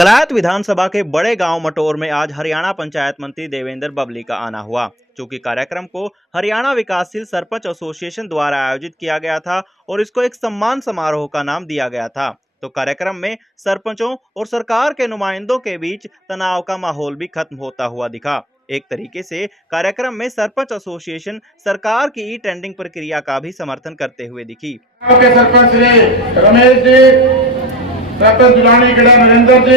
कलायत विधानसभा के बड़े गांव मटोर में आज हरियाणा पंचायत मंत्री देवेंद्र बबली का आना हुआ। चूंकि कार्यक्रम को हरियाणा विकासशील सरपंच एसोसिएशन द्वारा आयोजित किया गया था और इसको एक सम्मान समारोह का नाम दिया गया था, तो कार्यक्रम में सरपंचों और सरकार के नुमाइंदों के बीच तनाव का माहौल भी खत्म होता हुआ दिखा। एक तरीके से कार्यक्रम में सरपंच एसोसिएशन सरकार की ई टेंडरिंग प्रक्रिया का भी समर्थन करते हुए दिखी। सरपंच रमेश जी, सरपंच दुलानी गढ़ा नरेंद्र जी,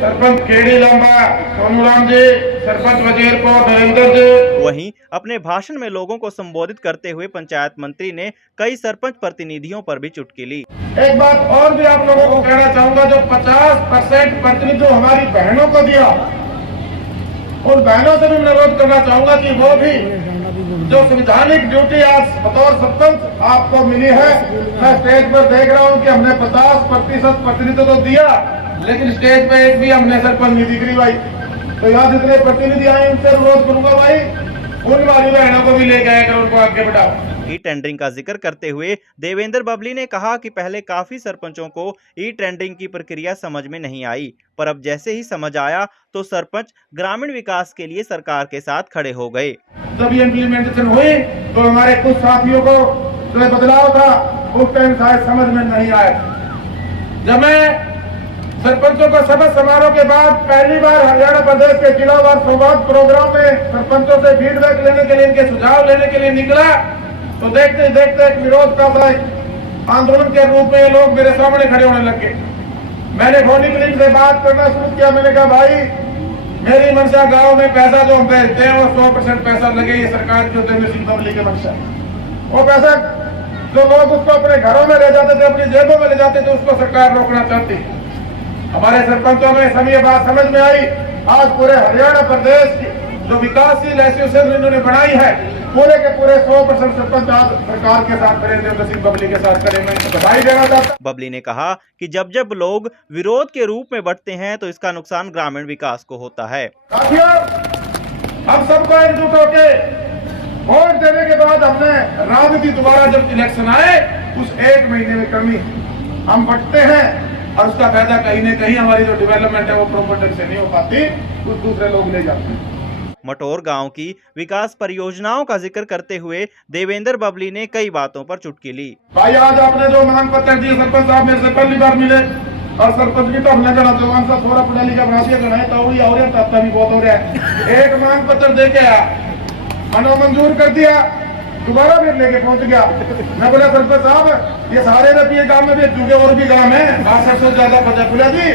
सरपंच केडी लांबा सोनूराम जी, सरपंच वजीरपुर नरेंद्र जी। वहीं अपने भाषण में लोगों को संबोधित करते हुए पंचायत मंत्री ने कई सरपंच प्रतिनिधियों पर भी चुटकी ली। एक बात और भी आप लोगों को कहना चाहूंगा, जो 50% प्रतिनिधित्व हमारी बहनों को दिया, उन बहनों से भी मैं अनुरोध करना चाहूंगा कि वो भी जो संवैधानिक ड्यूटी आज बतौर सरपंच आपको मिली है, मैं स्टेज पर देख रहा हूं कि हमने 50% प्रतिनिधित्व तो दिया, लेकिन स्टेज पे एक भी हमने सरपंच नहीं दिख रही भाई। तो यहाँ जितने प्रतिनिधि आए उनसे अनुरोध करूंगा भाई, उन वाली बहनों को भी लेके आए कर उनको आगे बढ़ाओ। ई टेंडरिंग का जिक्र करते हुए देवेंद्र बबली ने कहा कि पहले काफी सरपंचों को ई टेंडरिंग की प्रक्रिया समझ में नहीं आई, पर अब जैसे ही समझ आया तो सरपंच ग्रामीण विकास के लिए सरकार के साथ खड़े हो गए। जब ये इम्प्लीमेंटेशन हुई तो हमारे कुछ साथियों को जो बदलाव था उस टाइम शायद समझ में नहीं आया। जब मैं सरपंचों को शपथ समारोह के बाद पहली बार हरियाणा प्रदेश के जिलावार संवाद प्रोग्राम में सरपंचों से फीडबैक लेने के लिए, इनके सुझाव लेने के लिए निकला, तो देखते देखते एक विरोध का आंदोलन के रूप में लोग मेरे सामने खड़े होने लगे। मैंने फोनी क्लिक से बात करना शुरू किया। मैंने कहा भाई, मेरी मंशा गांव में पैसा जो हम भेजते हैं वो 100% पैसा लगे, ये सरकार की देवेंद्र बबली की मंशा। वो पैसा जो लोग उसको अपने घरों में ले जाते थे, अपनी जेबों में ले जाते थे, उसको सरकार रोकना चाहती। हमारे सरपंचों में सभी ये बात समझ में आई। आज पूरे हरियाणा प्रदेश की जो विकासशील एसोसिएशन इन्होंने बनाई है, पूरे के पूरे 100% सरपंच आज सरकार के साथ खड़े, देवेंद्र बबली के साथ खड़े। मैं बधाई देना चाहता हूं। बबली ने कहा कि जब जब लोग विरोध के रूप में बढ़ते हैं तो इसका नुकसान ग्रामीण विकास को होता है। साथियों, हम सबको एकजुट होके वोट देने के बाद हमने राजनीति दोबारा जब इलेक्शन आए उस 1 महीने में कमी हम बढ़ते हैं और उसका फायदा कहीं न कहीं हमारी जो डेवलपमेंट है वो प्रॉपर ढंग से नहीं हो पाती, कुछ दूसरे लोग ले जाते हैं। मटोर गांव की विकास परियोजनाओं का जिक्र करते हुए देवेंद्र बबली ने कई बातों पर चुटकी ली। भाई, आज आपने जो मांग पत्र दिए, सरपंच साहब मेरे से पहली बार मिले और सरपंच भी तो हमने गणा जवान सा थोड़ा पढ़ा लिखा बना दिया, गणा तौड़ी हो रहा तब भी बहुत हो रहा है। एक मांग पत्र दे के आया, मनो मंजूर कर दिया, दोबारा फिर लेके पहुंच गया। मैं बोला सरपंच साहब, ये सारे रपिए गाँव में भी चूके और भी गाँव है 62 से ज्यादा पता खुला जी,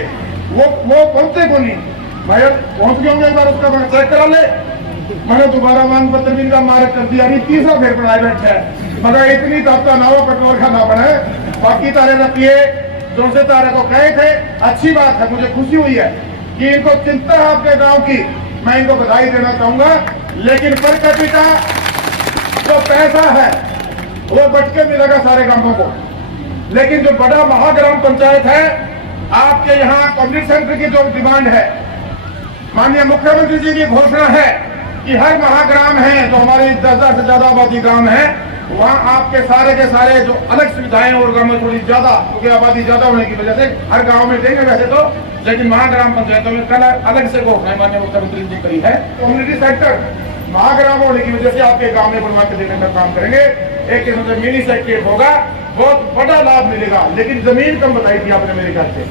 वो पहुंचते को नहीं भाई, पहुंच गए होंगे, एक बार उसका चेक करा ले। मैंने दोबारा मांग पत्र भी इनका मार्क कर दिया, अभी तीसरा फिर पढ़ाई बैठा है। मगर इतनी ताकत ना हो पेट्रोल का ना बढ़े, बाकी तारे रपिए जो से तारे को कहे थे। अच्छी बात है, मुझे खुशी हुई है कि इनको चिंता है आपके गांव की, मैं इनको बधाई देना चाहूंगा। लेकिन पर कैपिटा जो पैसा है वो बटके मिलेगा सारे गांवों को, लेकिन जो बड़ा महाग्राम पंचायत है, आपके यहाँ कम्युनिटी सेंटर की जो डिमांड है, माननीय मुख्यमंत्री जी की घोषणा है कि हर महाग्राम है जो हमारे 10,000 से ज्यादा आबादी ग्राम है, वहाँ आपके सारे के सारे जो अलग सुविधाएं और गाँव में थोड़ी ज्यादा, क्योंकि आबादी ज्यादा होने की वजह से हर गांव में देंगे वैसे तो, लेकिन महाग्राम पंचायतों में कल अलग से घोषणा माननीय मुख्यमंत्री जी करी है। कम्युनिटी सेंटर महाग्राम होने की वजह से आपके गाँव में बनवा के देने का काम करेंगे। एक किस्म से मिनी सेक्रेटरी होगा, बहुत बड़ा लाभ मिलेगा। लेकिन जमीन कम बताई थी आपने मेरे ख्याल से,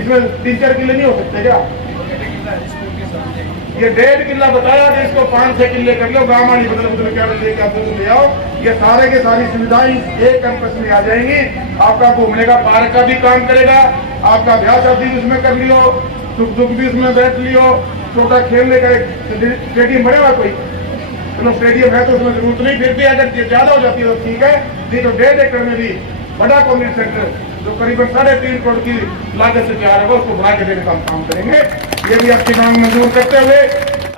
इसमें 3-4 किले नहीं हो सकते क्या? ये 1.5 किला बताया कि इसको 5-6 किले कर लो, गाँव वाली बदल क्या ले आओ। ये सारे के सारी सुविधाएं एक कैंपस में आ जाएंगी। आपका घूमने का पार्क का भी काम करेगा, आपका ब्याह शादी भी उसमें कर लियो, सुख दुख भी उसमें बैठ लियो, छोटा खेलने का एक स्टेडियम बने हुआ कोई, चलो स्टेडियम है तो उसमें जरूरत नहीं, फिर भी अगर ज्यादा हो जाती है तो ठीक है, नहीं तो 1.5 एकड़ में भी बड़ा कम्युनिटी सेंटर जो करीबन 3.5 करोड़ की लागत से तैयार होगा उसको बना के देने का काम करेंगे। ये भी आपकी मांग मंजूर करते हुए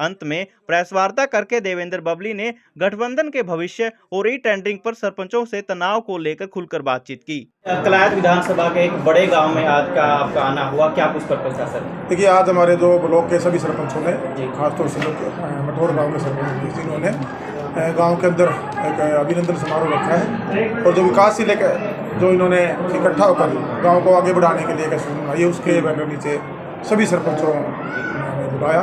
अंत में प्रेस वार्ता करके देवेंद्र बबली ने गठबंधन के भविष्य और ई टेंडरिंग पर सरपंचों से तनाव को लेकर खुलकर बातचीत की। कलायत विधानसभा के एक बड़े गांव में आज का आपका आना हुआ, क्या कुछ पर्पज था सर? देखिए, आज हमारे जो ब्लॉक के सभी सरपंचों ने, खासतौर से मटोर गाँव के सरपंच जिन्होंने गांव के अंदर एक अभिनंदन समारोह रखा है और जो विकासशील जो इन्होंने इकट्ठा होकर गांव को आगे बढ़ाने के लिए एक स्कीम बनाई है, उसके बैनर नीचे सभी सरपंचों ने बुलाया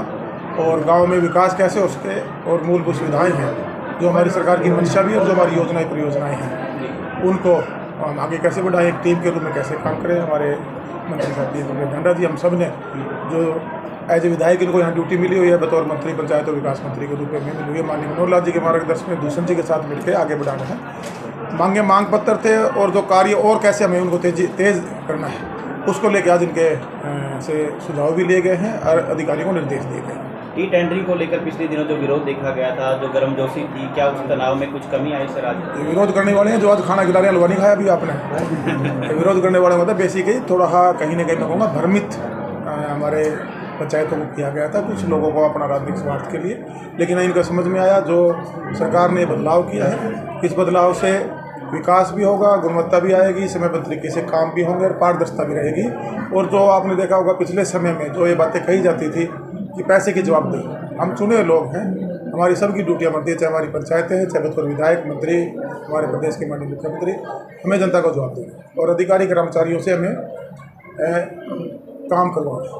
और गांव में विकास कैसे हो सके और मूलभूत सुविधाएं हैं जो हमारी सरकार की मंशा भी है और जो हमारी योजनाएं परियोजनाएं हैं उनको हम आगे कैसे बढ़ाएं, एक टीम के रूप में कैसे काम करें। हमारे मंत्री साहब झंडा जी हम सब ने जो एज ए विधायक इनको यहाँ ड्यूटी मिली हुई है बतौर मंत्री पंचायत और विकास मंत्री के रूप में मिली हुई है, माननीय मनोहर लाल जी के मार्गदर्शन में दूषण जी के साथ मिलकर आगे बढ़ाना है। मांग पत्र थे और जो कार्य और कैसे हमें उनको तेज करना है उसको लेकर आज इनके से सुझाव भी लिए गए हैं और अधिकारियों को निर्देश दिए गए हैं। टी टेंडरिंग को लेकर पिछले दिनों जो विरोध देखा गया था, जो गर्मजोशी थी, क्या उस तनाव में कुछ कमी आई सर? आज विरोध करने वाले हैं जो आज खाना खिला रहे हैं, हलवा नहीं खाया अभी आपने। विरोध करने वाले मतलब बेसिकली थोड़ा कहीं ना कहीं मैं कहूँगा भ्रमित हमारे पंचायतों को किया गया था कुछ लोगों को अपना राजनीतिक स्वार्थ के लिए, लेकिन इनका समझ में आया जो सरकार ने बदलाव किया है इस बदलाव से विकास भी होगा, गुणवत्ता भी आएगी, समयबद्ध तरीके से काम भी होंगे और पारदर्शिता भी रहेगी। और जो आपने देखा होगा पिछले समय में जो ये बातें कही जाती थी कि पैसे की जवाबदेही, हम चुने लोग हैं, हमारी सबकी ड्यूटियाँ बनती है, चाहे हमारी पंचायतें हैं, चाहे बतौर विधायक मंत्री हमारे प्रदेश के माननीय मुख्यमंत्री, हमें जनता को जवाब देना है और अधिकारी कर्मचारियों से हमें काम करवाना है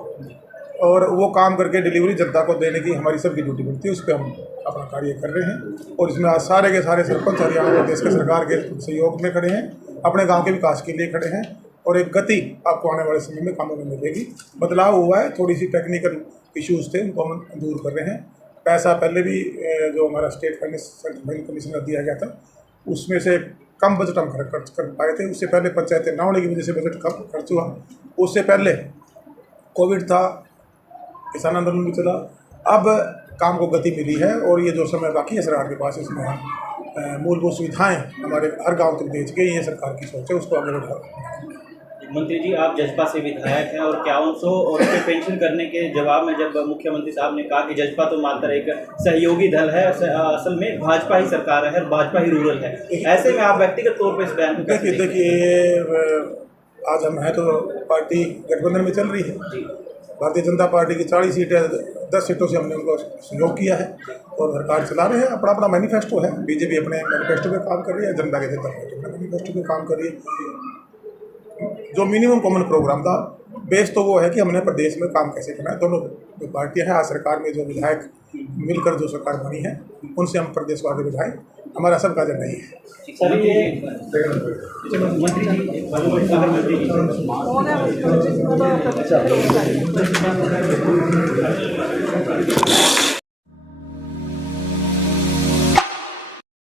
और वो काम करके डिलीवरी जनता को देने की हमारी सबकी ड्यूटी बनती है। उस पर हम अपना कार्य कर रहे हैं और इसमें आज सारे के सारे सरपंच हरियाणा प्रदेश के सरकार के सहयोग में खड़े हैं, अपने गांव के विकास के लिए खड़े हैं और एक गति आपको आने वाले समय में कामों में मिलेगी। बदलाव हुआ है, थोड़ी सी टेक्निकल इश्यूज थे उनको हम दूर कर रहे हैं। पैसा पहले भी जो हमारा स्टेट फाइनेंस कमीशन का दिया गया था उसमें से कम बजट हम खर्च कर पाए थे। उससे पहले पंचायतें ना होने की वजह से बजट कम खर्च हुआ। उससे पहले कोविड था, किसान आंदोलन भी चला, अब काम को गति मिली है और ये जो समय बाकी है सरकार के पास इसमें हम मूलभूत सुविधाएं हमारे हर गांव तक भेज के ये सरकार की सोच है उसको आगे बढ़ा। मंत्री जी, आप जजपा से विधायक हैं और 5100 और उसके पेंशन करने के जवाब में जब मुख्यमंत्री साहब ने कहा कि जजपा तो मात्र एक सहयोगी दल है, असल में भाजपा ही सरकार है और भाजपा ही रूरल है, ऐसे में आप व्यक्तिगत तौर पर इस बयान को देखिए आज हम हैं तो पार्टी गठबंधन में चल रही है, भारतीय जनता पार्टी की 40 सीटें 10 सीटों से हमने उनको सहयोग किया है और सरकार चला रहे हैं। अपना अपना मैनिफेस्टो है, बीजेपी अपने मैनिफेस्टो पे काम कर रही है, जनता के जनता पार्टी अपने मैनिफेस्टो पे काम कर रही है। जो मिनिमम कॉमन प्रोग्राम था बेस तो वो है कि हमने प्रदेश में काम कैसे करना है। दोनों जो पार्टियां हैं आज सरकार में जो विधायक मिलकर जो सरकार बनी है उनसे हम प्रदेश को आगे बढ़ाएं, हमारा सबका एजेंडा नहीं है। मंत्री जी